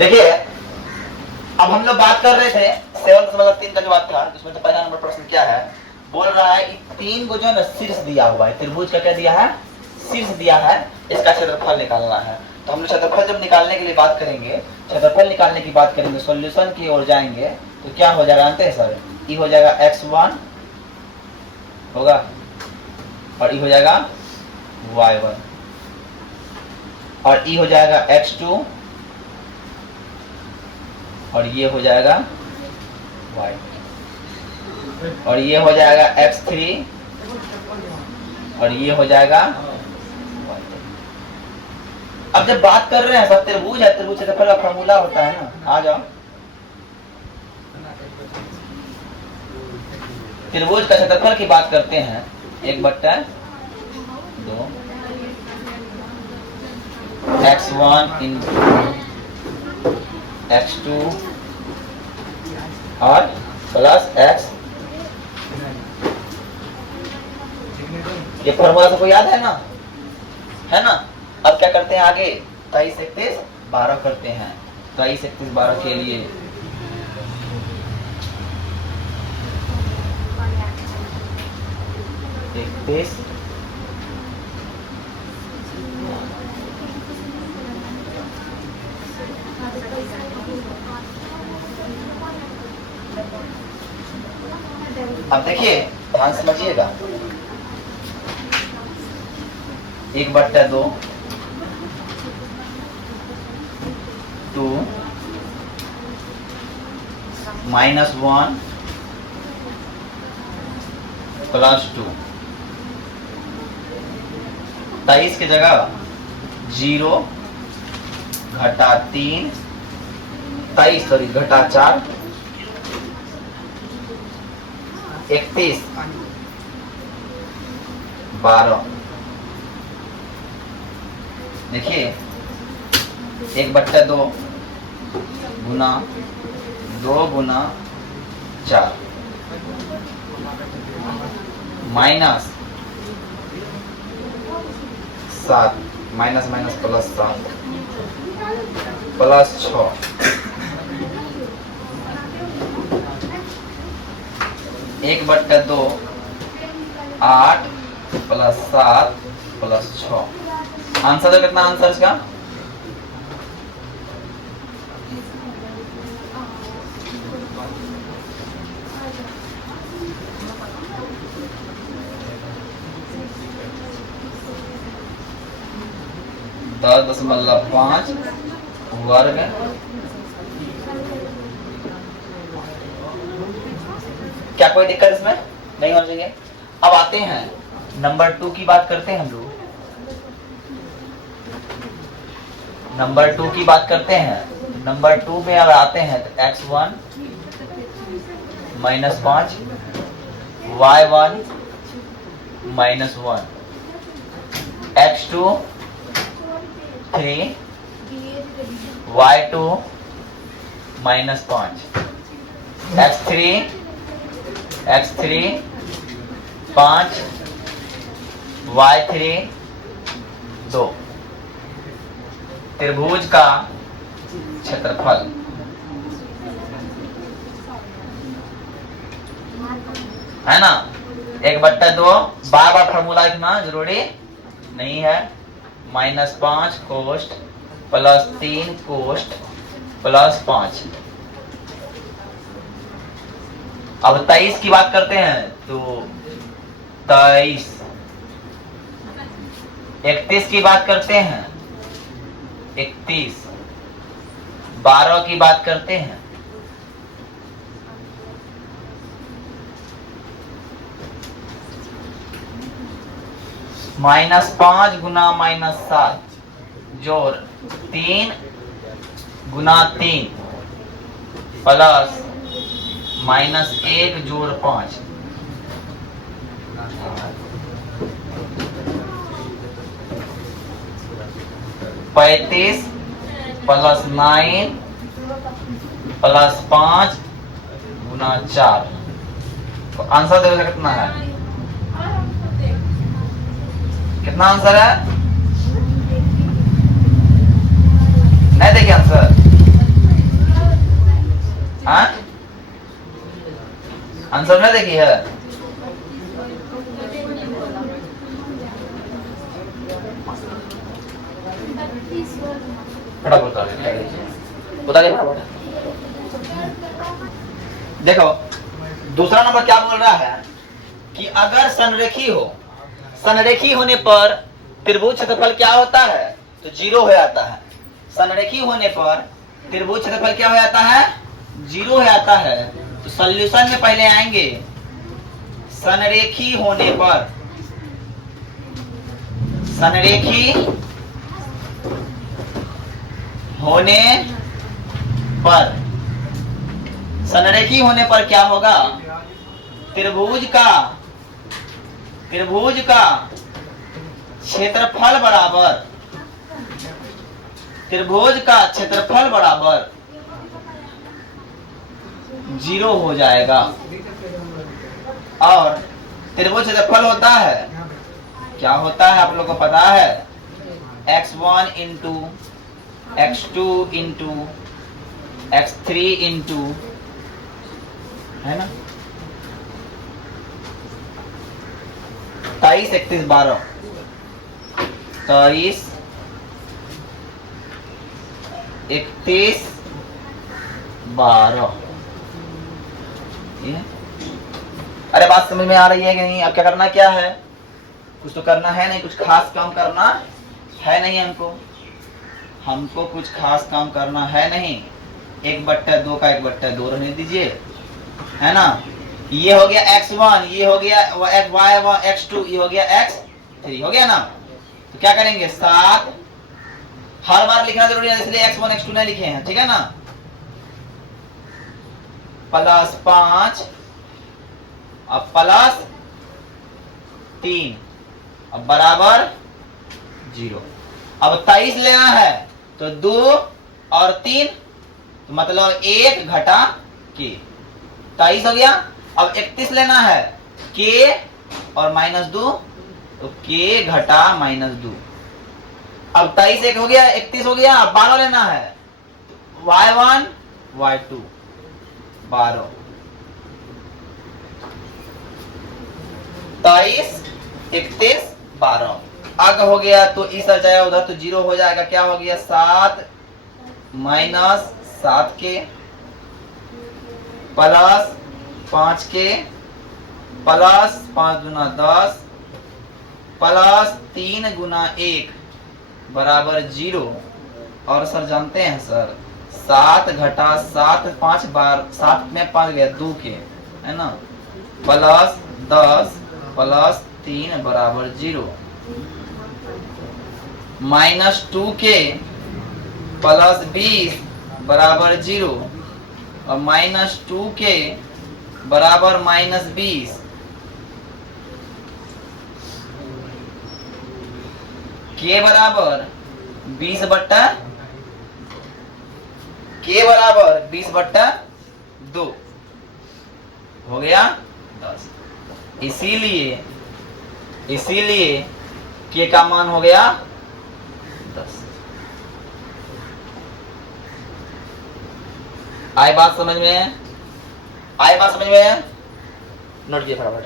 देखिए अब हम लोग बात कर रहे थे 7.3 का जो बात था, जिसमें तो पहला नंबर प्रश्न क्या है, बोल रहा है तीन को जो है ना शीर्ष दिया हुआ है, त्रिभुज का क्या दिया है, शीर्ष दिया है, इसका क्षेत्रफल निकालना है। तो हम लोग क्षेत्रफल जब निकालने के लिए बात करेंगे, क्षेत्रफल निकालने की बात करेंगे, सॉल्यूशन की ओर जाएंगे, तो क्या हो जाएगा जानते हैं सर, ई हो जाएगा x1 होगा और ई हो जाएगा y1 और ई हो जाएगा x2 और ये हो जाएगा y और ये हो जाएगा x3 और ये हो जाएगा y। अब जब बात कर रहे हैं सब त्रिभुज है, त्रिभुज क्षेत्रफल का फॉर्मूला होता है ना, आ जाओ। त्रिभुज का क्षेत्रफल की बात करते हैं, 1/2 x1 x2 और प्लस x। ये फॉर्मूला सबको याद है ना, है ना। अब क्या करते हैं आगे, 23 31 12 करते हैं। 23 31 12 के लिए अब देखिए ध्यान समझिएगा, 1/2 2 -1 +2, 23 की जगह 0 घटा 3 23 सॉरी घटा 4 31 12। देखिए 1/2 गुना 2 गुना 4 minus 7 minus minus plus 7 plus 6 1/2 8 plus 7 plus 6। Answer है कितना, आंसर इसका 10.5 वर्ग। क्या कोई दिक्कत इसमें नहीं होना चाहिए। अब आते हैं नंबर 2 की बात करते हैं हम लोग, नंबर 2 की बात करते हैं। नंबर 2 में अगर आते हैं तो x1 -5 y1 -1 x2 3 y2 -5 x3 5 y3 2। त्रिभुज का क्षेत्रफल है ना, 1/2 बार बार फॉर्मूला लिखना जरूरी नहीं है, -5 कोष्ट +3 कोष्ट +5। अब 23 की बात करते हैं तो 23, 31 की बात करते हैं 31, 12 की बात करते हैं -5 गुना -7 जोड़ 3 गुना 3 प्लस -1 जोड़ 5 35 प्लस 9 प्लस 5 गुना 4। तो आंसर देखो कितना है, कितना आंसर है, नहीं देखिए आंसर आंसर में देखिए है फटाफट बता दे फटाफट। देखो दूसरा नंबर क्या बोल रहा है कि अगर संरेखी हो, संरेखी होने पर त्रिभुज क्षेत्रफल क्या होता है, तो 0 हो जाता है। संरेखी होने पर त्रिभुज क्षेत्रफल क्या हो जाता है, 0 हो जाता है। तो सॉल्यूशन में पहले आएंगे संरेखी होने पर, संरेखी होने पर, संरेखी होने पर क्या होगा, त्रिभुज का क्षेत्रफल बराबर, त्रिभुज का क्षेत्रफल बराबर 0 हो जाएगा। और त्रिभुज क्षेत्रफल होता है, क्या होता है आप लोग को पता है, x1 into x2 into x3 into, है ना, 23, 31, 12, 23, 31, 12। अरे बात समझ में आ रही है कि नहीं? अब क्या करना क्या है, कुछ तो करना है नहीं, कुछ खास काम करना है नहीं हमको कुछ खास काम करना है नहीं। 1/2 का 1/2 रहने दीजिए, है ना। ये हो गया x1, ये हो गया y1, x2, ये हो गया x3, हो गया ना। तो क्या करेंगे, 7, हर बार लिखना जरूरी है इसलिए x1 x2 नहीं लिखे हैं, ठीक है ना, प्लस 5 अब प्लस 3 अब बराबर 0। अब 23 लेना है तो 2 और 3 तो मतलब 1 घटा के 23 हो गया। अब 31 लेना है k और -2 तो k घटा -2। अब 23 1 हो गया, 31 हो गया। अब 12 लेना है, y1 y2 12, 23 31 12 आगे हो गया। तो इस जाएगा उधर तो 0 हो जाएगा। क्या हो गया, 7 -7 के प्लस 5 के प्लस 5 गुना 10 प्लस 3 गुना 1 बराबर 0। और सर जानते हैं सर 7 घटा 7 5 बार 7 में 5 गया 2 के, है ना, प्लस 10 प्लस 3 बराबर 0। -2 के प्लस 20 बराबर 0 और -2 के बराबर -20। के बराबर 20/2 हो गया 10। इसीलिए के का मान हो गया 10। आई बात समझ में? नोट किए फटाफट।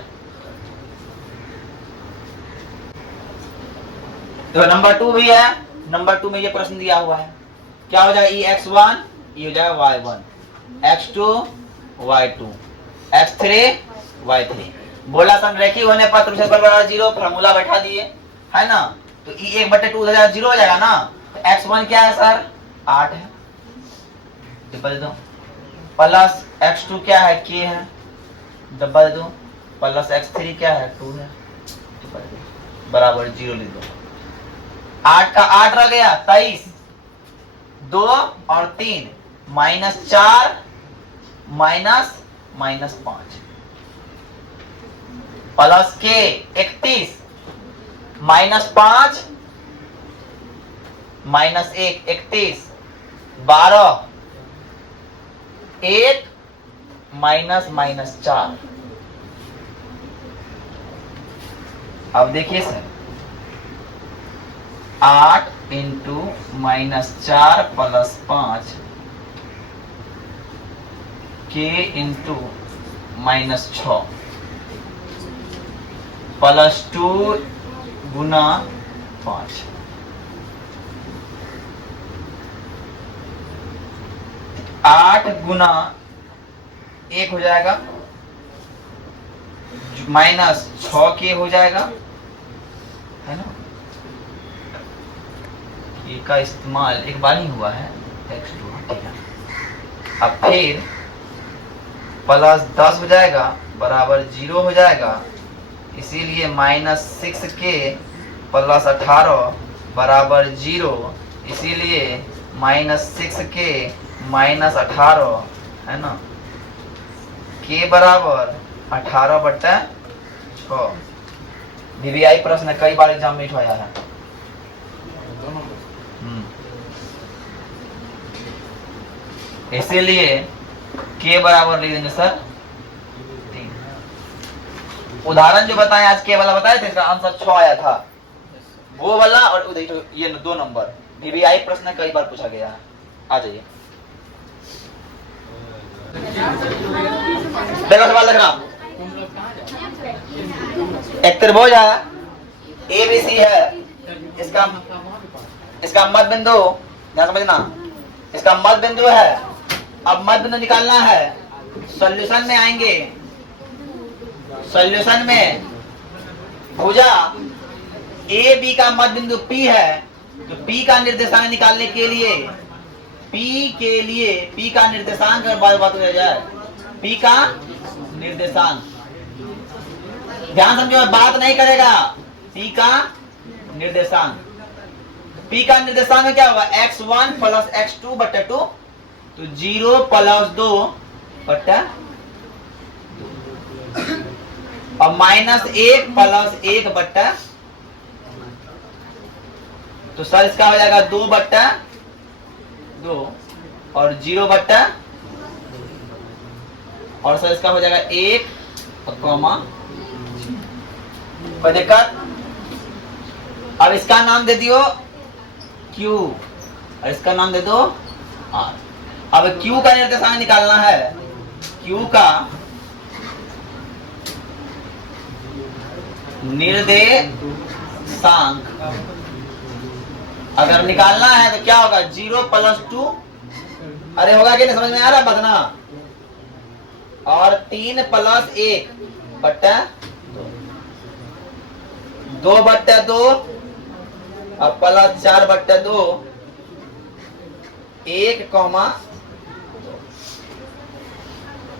तो नंबर 2 भी है। नंबर 2 में ये प्रश्न दिया हुआ है, क्या हो जाएगा, ये x1 ये हो जाएगा y1, x2 y2, x3 y3। बोला संरेखी होने पर त्रिभुज बराबर 0, फार्मूला बैठा दिए, है ना। तो ये 1/2 हो जाएगा, 0 हो जाएगा ना। तो x1 क्या है सर, 8 है, डबल दो, प्लस x2 क्या है, k है, डबल दो, प्लस x3 क्या है, 2 है, बराबर 0 लिख दो। 8 का 8 रह गया 23, 2 और 3 -4 -5 प्लस के 31 -5 -1 31 12 1 -4। अब देखिए सर 8 इंटू -4 प्लस 5 के इंटू माइनस 6 प्लस 2 गुना 5। 8 गुना 1 हो जाएगा माइनस 6k हो जाएगा, है ना। ये का इस्तेमाल एक बार ही हुआ है x2, ठीक है। अब फिर प्लस 10 हो जाएगा बराबर 0 हो जाएगा, इसीलिए माइनस 6k प्लस 18 बराबर 0, इसीलिए माइनस 6k माइनस 18, है ना, k बराबर 18/6। VVI प्रश्न कई बार एग्जाम में उठाया है। इसीलिए k बराबर लिख देंगे सर 3। उदाहरण जो बताए आज के वाला बताए थे, इसका आंसर 6 आया था, वो वाला और उधर ये 2 नंबर। VVI प्रश्न कई बार पूछा गया है। आ जाइए, देखो सवाल लिखना। एक त्रिभुज है ABC है, इसका मध्य बिंदु, ध्यान समझना, इसका मध्य बिंदु है। अब मध्य बिंदु निकालना है, सॉल्यूशन में आएंगे। सॉल्यूशन में भुजा AB का मध्य बिंदु P है, तो P का निर्देशांक निकालने के लिए P का निर्देशांक बात हो जाए, P का निर्देशांक, ध्यान समझो, बात नहीं करेगा। P का निर्देशांक, P का निर्देशांक क्या होगा, x1 प्लस x2 बटा 2, तो 0 प्लस 2 बटा, और माइनस 1 प्लस 1 बटा, तो सर इसका हो जाएगा 2 बटा 2 और 0 बटा, और सर इसका हो जाएगा 1 और कॉमा। कोई दिक्कत? अब इसका नाम दे दियो Q और इसका नाम दे दो R। अब Q का निर्देशांक निकालना है, Q का निर्देशांक अगर निकालना है तो क्या होगा, 0 प्लस 2, अरे होगा कि नहीं, समझ में आ रहा बतना, और 3 प्लस 1 बट्टा 2 बट्टा 2 और प्लस 4 बट्टा 2, 1 कॉमा,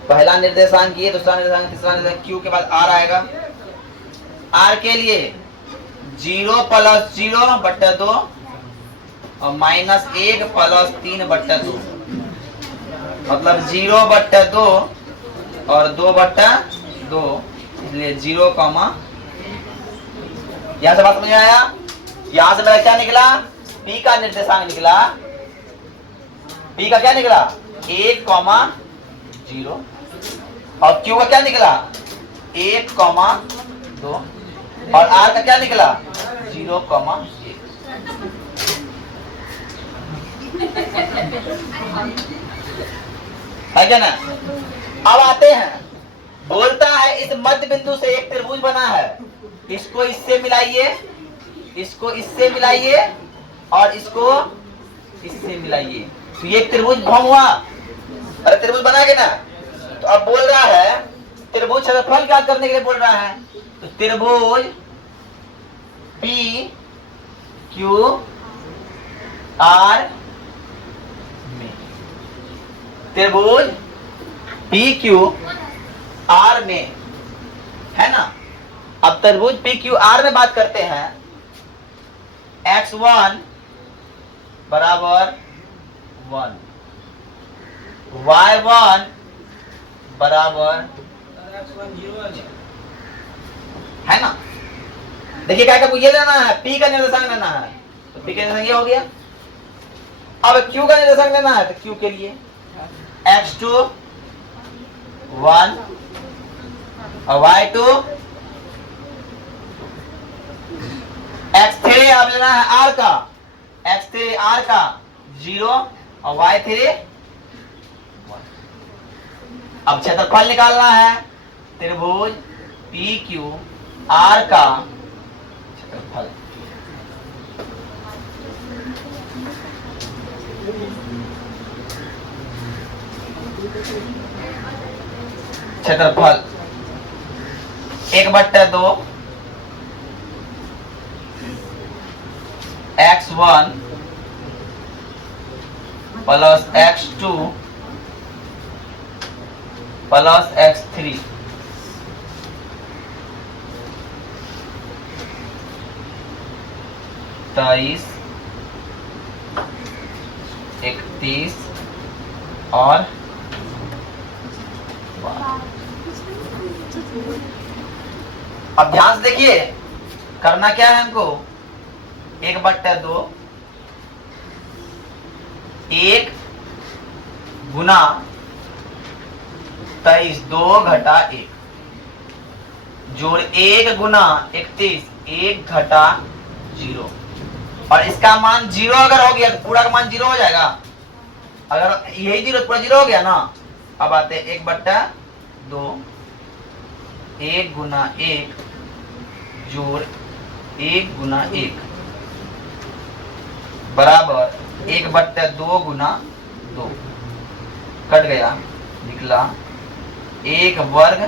पहला निर्देशांक ये, दूसरा निर्देशांक, तीसरा निर्देशांक, Q के बाद R आएगा। R के लिए 0 प्लस 0 बट्टा 2 और माइनस 1 प्लस 3 बट्टा 2, मतलब 0 बट्टा 2 और 2 बट्टा 2, इसलिए 0 कॉमा। यहां से बात समझ में आया? यहां से मेरा क्या निकला, P का निर्देशांक निकला, P का क्या निकला 1 कॉमा 0, और Q का क्या निकला 1 कॉमा 2, और R का क्या निकला 0 कॉमा 1। है क्या ना? अब आते हैं, बोलता है इस मध्य बिंदु से एक त्रिभुज बना है, इसको इससे मिलाइए, इसको इससे मिलाइए और इसको इससे मिलाइए, तो ये त्रिभुज भंग हुआ। अरे त्रिभुज बना के ना, तो अब बोल रहा है त्रिभुज क्षेत्रफल ज्ञात करने के लिए बोल रहा है, तो त्रिभुज P Q R में, त्रिभुज P Q R में, है ना। अब त्रिभुज P Q R में बात करते हैं, x1 बराबर 1, y1 बराबर, है ना। देखिए क्या क्या ये लेना है, P का निर्देशांक लेना है, तो P का निर्देशांक ये हो गया। अब Q का निर्देशांक लेना है, तो Q के लिए x2 1 और y2, x3 अब लेना है R का, x3 R का 0 और y3 1। अब क्षेत्रफल निकालना है त्रिभुज पी क्यू आर का क्षेत्रफल। क्षेत्रफल 1/2 x1 plus x2 plus x3 23, 31 और अब ध्यान से देखिए करना क्या है हमको 1/2 1 गुना 23 2 घटा 1 जोड़ 1 गुना 31 1 घटा 0 और इसका मान 0 अगर हो गया तो पूरा का मान 0 हो जाएगा। अगर यही 0 पूरा 0 हो गया ना। अब आते 1/2 1 गुना 1 जोड़ 1 गुना 1 बराबर 1/2 गुना 2 कट गया निकला 1 वर्ग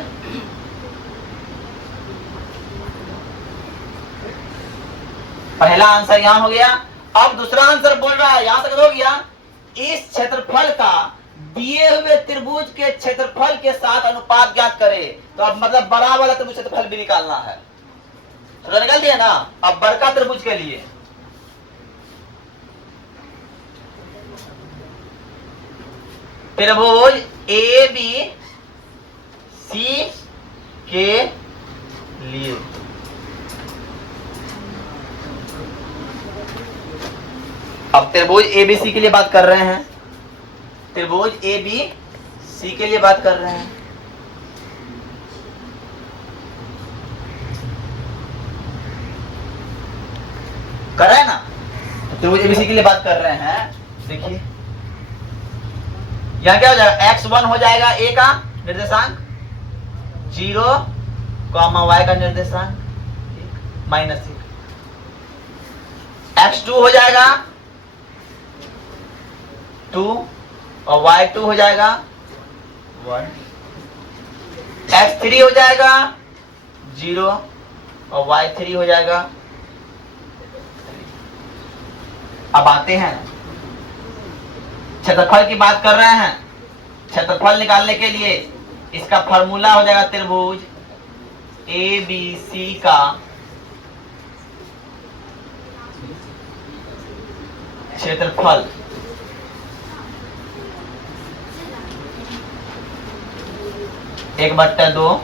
पहला आंसर यहां हो गया। अब दूसरा आंसर बोल रहा है यहां तक हो गया इस क्षेत्रफल का दिए हुए त्रिभुज के क्षेत्रफल के साथ अनुपात ज्ञात करे। तो अब मतलब बड़ा वाला त्रिभुज क्षेत्रफल भी निकालना है। तो निकाल दिया ना। अब बड़का त्रिभुज के लिए त्रिभुज ए बी सी के लिए अब त्रिभुज एबीसी के लिए बात कर रहे हैं। त्रिभुज ए बी सी के लिए बात कर रहे हैं। कर रहे हैं ना। तो त्रिभुज एबीसी के लिए बात कर रहे हैं। देखिए यहां क्या हो जाएगा x1 हो जाएगा a का निर्देशांक 0 y का निर्देशांक -1 x2 हो जाएगा 2 और y2 हो जाएगा 1 x3 हो जाएगा 0 और y3 हो जाएगा। अब आते हैं क्षेत्रफल की बात कर रहे हैं। क्षेत्रफल निकालने के लिए इसका फॉर्मूला हो जाएगा त्रिभुज ए बी सी का क्षेत्रफल एक बट्टा 2।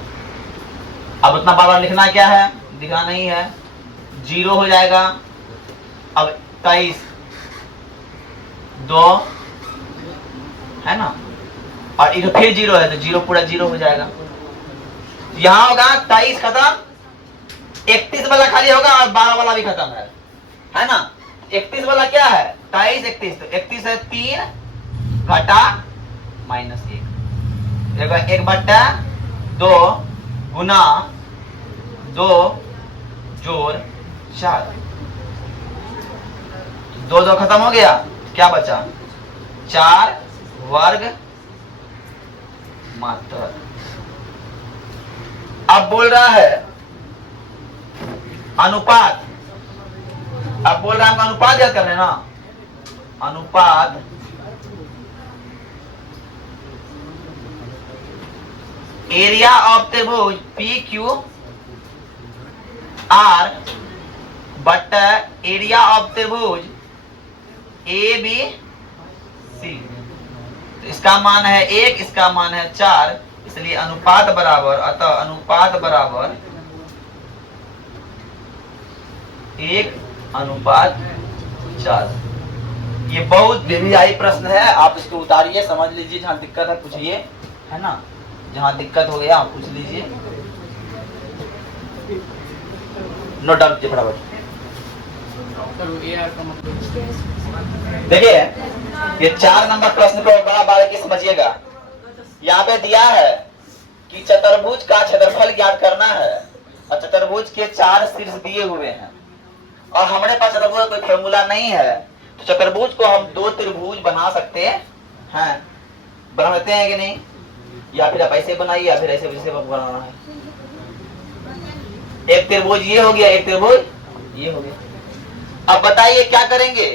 अब उतना बार बार लिखना क्या है दिखना नहीं है 0 हो जाएगा। अब 23 2 है ना और इधर फिर 0 है तो 0 पूरा 0 हो जाएगा। यहां होगा 23 खत्म 31 वाला खाली होगा और 12 वाला भी खत्म है ना। 31 वाला क्या है 23 31 तो 31 है 3 घटा -1 1/2 गुना 2 जोड़ 4 2 खत्म हो गया क्या बचा 4 वर्ग मात्र। अब बोल रहा है अनुपात। अब बोल रहा है हमको अनुपात याद कर रहे हैं ना। अनुपात एरिया ऑफ त्रिभुज P Q R but area of त्रिभुज ए बी सी। इसका मान है 1 इसका मान है 4 इसलिए अनुपात बराबर अतः अनुपात बराबर 1:4। ये बहुत बेमियाई प्रश्न है। आप इसको उतारिए समझ लीजिए जहां दिक्कत है पूछिए है ना। जहां दिक्कत हो गया पूछ लीजिए नोट डाउन कीजिए फटाफट। देखिए ये 4 नंबर प्रश्न को बड़ा बारीकी समझिएगा। यहाँ पे दिया है कि चतुर्भुज का क्षेत्रफल ज्ञात करना है और चतुर्भुज के 4 शीर्ष दिए हुए हैं और हमारे पास चतुर्भुज का कोई फॉर्मूला नहीं है, तो चतुर्भुज को हम 2 त्रिभुज बना सकते हैं, बना सकते हैं कि नहीं? या फिर आप ऐसे बनाइए या फिर ऐसे बनाना है। एक त्रिभुज ये हो गया, एक त्रिभुज ये हो गया। अब बताइए क्या करेंगे?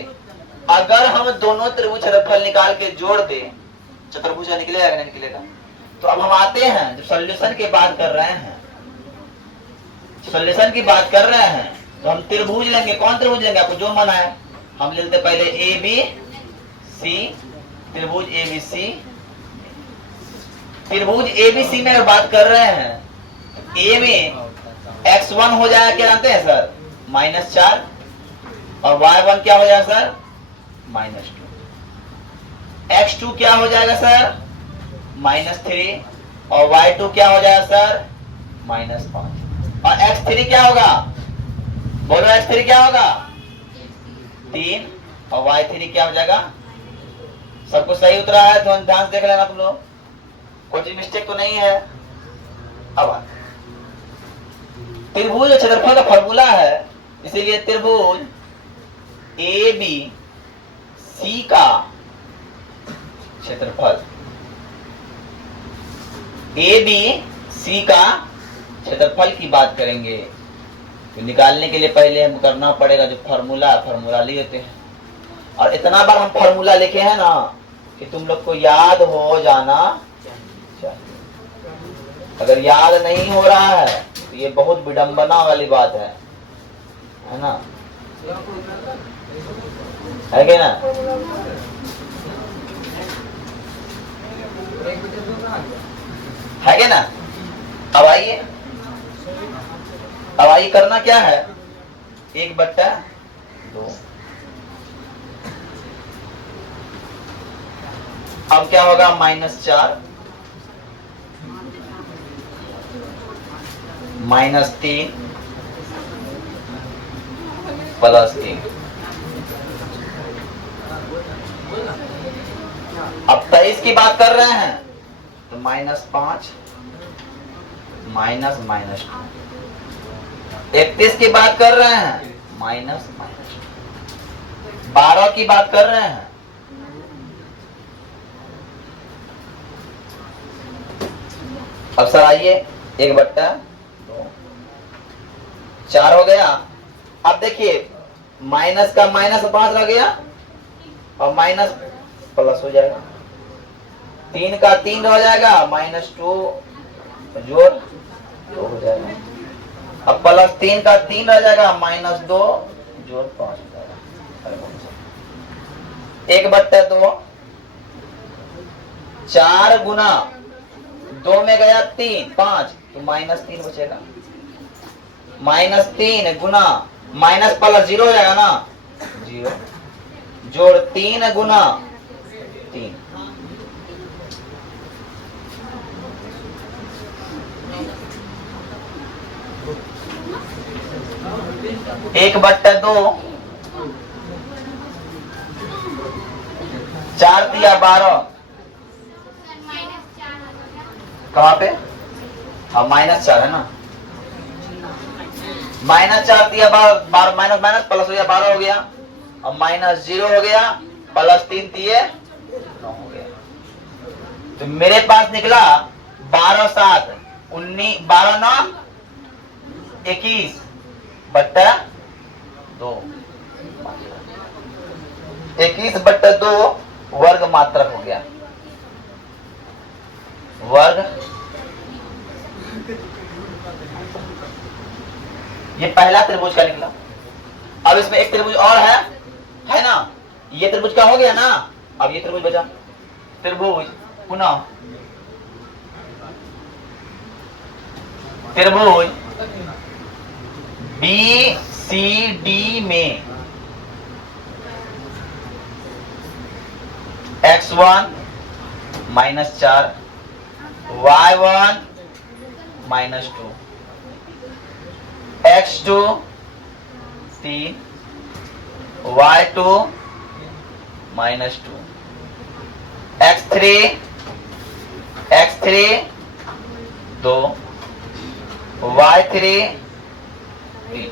अगर हम दोनों त्रिभुज क्षेत्रफल निकाल के जोड़ दे, चतुर्भुज निकलेगा नहीं निकलेगा? तो अब हम आते हैं, जब सॉल्यूशन की बात कर रहे हैं, सॉल्यूशन की बात कर रहे हैं तो हम त्रिभुज लेंगे। कौन त्रिभुज लेंगे? आपको जो मन है। हम ले लेते पहले ए बी सी, त्रिभुज ए बी सी। त्रिभुज ए बी सी में बात कर रहे हैं, ए में x1 हो जाएगा, क्या जानते हैं सर? -4, और y1 क्या हो जाएगा सर? -2। x2 क्या हो जाएगा सर? -3, और y2 क्या हो जाएगा सर? -5। और x3 क्या होगा? बोलो x3 क्या होगा? 3, और y3 क्या हो जाएगा? सबको सही उतरा है तो ध्यान से देख लेना तुम लोग, कोई मिस्टेक तो नहीं है। अब त्रिभुज क्षेत्रफल का फॉर्मूला है, इसीलिए त्रिभुज ए बी सी का क्षेत्रफल, ए बी सी का क्षेत्रफल की बात करेंगे। तो निकालने के लिए पहले हम करना पड़ेगा जो फॉर्मूला ले लेते हैं। और इतना बार हम फॉर्मूला लिखे हैं ना कि तुम लोग को याद हो जाना चाहिए। अगर याद नहीं हो रहा है तो ये बहुत विडंबना वाली बात है ना? है क्या ना? है क्या ना? अब आइए करना क्या है? 1/2। अब क्या होगा? -4 -3 +3। अब 23 की बात कर रहे हैं तो -5 -2। 31 की बात कर रहे हैं -। 12 की बात कर रहे हैं, अब सर आइए 1/2, 4 हो गया। अब देखिए माइनस का -5 रह गया और माइनस प्लस हो जाएगा, 3 का 3 हो जाएगा, -2 जोड़ 2 हो जाएगा। अब +3 का 3 रह जाएगा, -2 जोड़ 5 हो जाएगा। 1/2, 4 गुना 2 में गया 3, 5 तो -3 बचेगा। -3 गुना माइनस प्लस 0 हो जाएगा ना, 0 जोड़ 3 गुना 3, एक बट्टा 2, 4 दिया 12, कहाँ पे? हाँ -4 है ना, -4 दिया 12, माइनस माइनस प्लस हो गया 12 हो गया, अब -0 हो गया, +3 दिए 9 हो गया। तो मेरे पास निकला 12 7 19, 12 9 21 बट्टा 2, 21 बट्टा 2 वर्ग मात्रक हो गया, वर्ग। ये पहला त्रिभुज का निकला। अब इसमें एक त्रिभुज और है ना, ये त्रिभुज का हो गया ना, अब ये त्रिभुज बचा, त्रिभुज पुनः त्रिभुज BCD में x1 -4, y1 -2, x2 3, y2 -2, x3 x3 2, y3 3।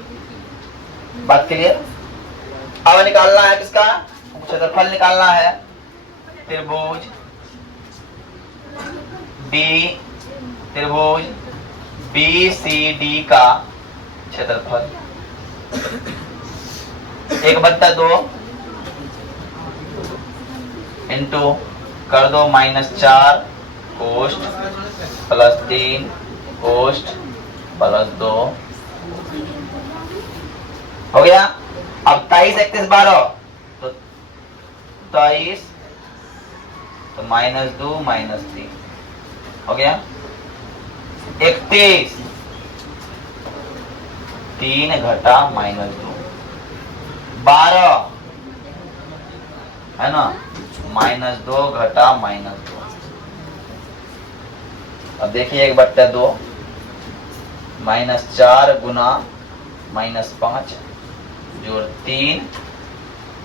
बात क्लियर। अब निकालना है किसका, क्षेत्रफल निकालना है त्रिभुज त्रिभुज BCD का क्षेत्रफल 1/2 इंटू कर दो -4 कोष्ठ +3 कोष्ठ +2 हो गया। अब 23 31 12 तो 23 तो -2 -3 हो गया। 31 3 घटा -2 12 है ना, -2 घटा -2। अब देखिए 1/2 -4 गुना -5 जोड़ 3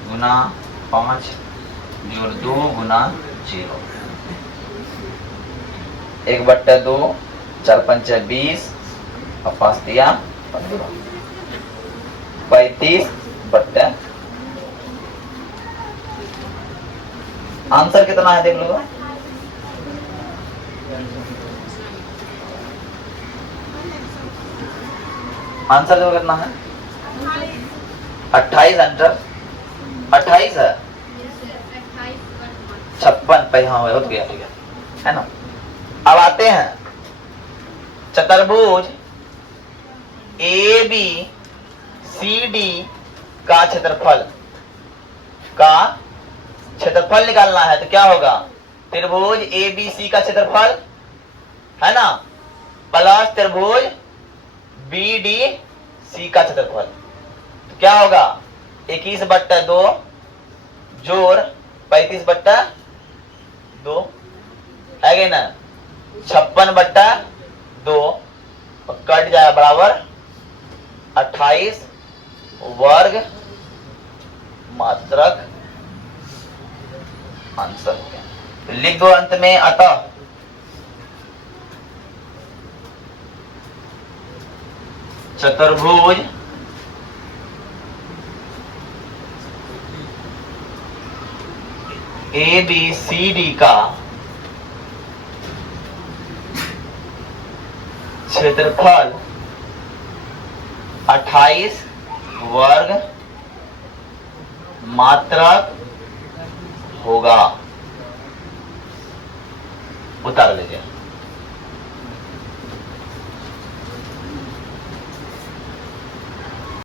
गुना 5 जोड़ 2 गुना 0। 1/2 4 5 20 और 5 दिया 15 35/। आंसर कितना है देख लो। आंसर देखो कितना है 28 आंसर 28 है 56 पे। हाँ हो गया ठीक है ना। अब आते हैं चतुर्भुज ABCD का क्षेत्रफल निकालना है। तो क्या होगा, त्रिभुज ABC का क्षेत्रफल है ना प्लस त्रिभुज BDC का क्षेत्रफल। तो क्या होगा 21/2 जोड़ 35/2 है ना 56/2 कट जाए बराबर 28 वर्ग मात्रक आंसर हो गया। तो लिख दो अंत में अतः चतुर्भुज ABCD का क्षेत्रफल 28 वर्ग मात्रक होगा। उतार लीजिए।